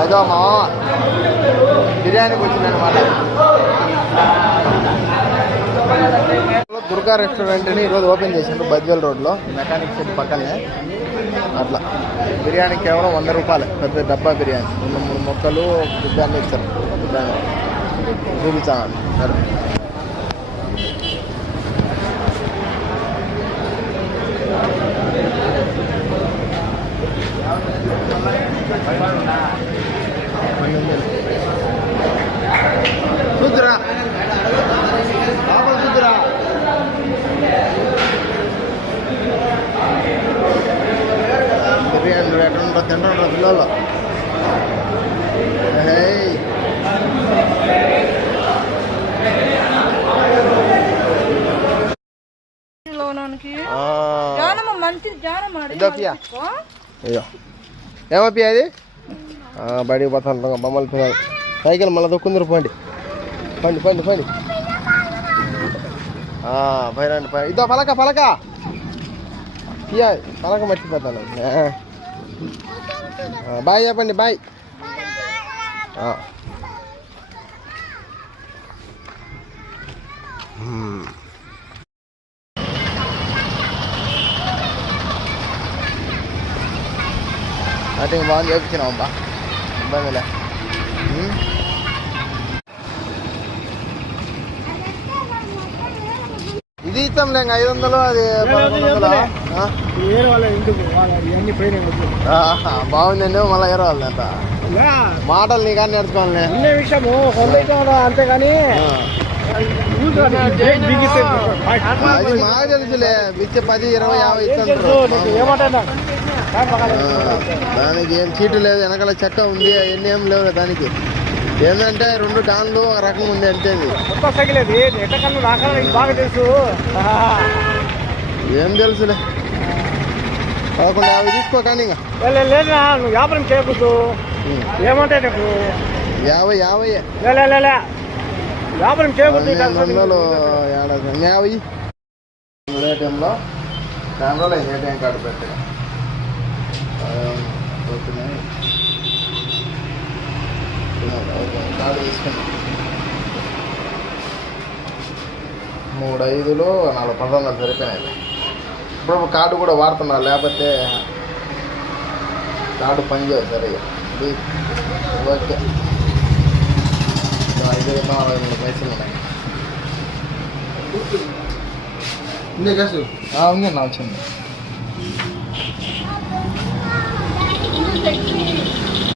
అదో మా బిర్యానీకి వచ్చిందనమాట. దుర్గా రెస్టారెంట్ని ఈరోజు ఓపెన్ చేసిండ్రు బజ్వల్ రోడ్లో మెకానిక్ షెడ్ పక్కనే. అట్లా బిర్యానీ కేవలం 100 రూపాయలు, పెద్ద డబ్బా బిర్యానీ 2-3 మొక్కలు బిర్యానీ ఇచ్చారు. బిర్యానీ చూపించాను సరే. చూద్దురా బాబా చూద్దురా. బిర్యానీ ఎక్కడ తింటారు పిల్లలు. అయ్యో ఏమప్పి అది బడికి పోతాను బొమ్మలు పిల్లలు. సైకిల్ మళ్ళీ దొక్కుందరు పోండి పండి పండి పండి పైరండి పై. ఇదో పలక పలక పలక మర్చిపోతాను. బాయ్ చెప్పండి బాయ్. అంటే బాగా చేపించినాం అబ్బా, ఇబ్బందిలే. ఇది ఇస్తాంలే 500, అది 1100. బాగుందండి మళ్ళీ వేరే వాళ్ళది అంట మాటలు నీ కానీ నేర్చుకోవాలి విషయము అంతేగాని అది మాకు తెలుసులే. బిచ్చ 10, 20, 50 ఇస్తాను. దానికి ఏం చీటు లేదు, వెనకాల చెక్క ఉంది, అవన్నీ ఏం లేవు. దానికి ఏంటంటే 2 డాన్లు ఒక రకం ఉంది అంతే. ఏం తెలుసులే. 1150 తీసుకో కానీ ఇంకా లేదా నువ్వు వ్యాపారం చేయకూడదు. ఏమంటే 50 వ్యాపారం చేయకూడదు. 50 ఏటీఎంలో దానిలో ఏటీఎం కార్డు పెట్టి కార్డు తీసుకున్నాం. 3 5లు 4 1100 సరిపోయినాయి. ఇప్పుడు కార్డు కూడా వాడుతున్నారు, లేకపోతే కార్డు పనిచేయదు సరిగా. ఓకే 5 పైసలు ఉన్నాయి. ఉందన్నా వచ్చింది.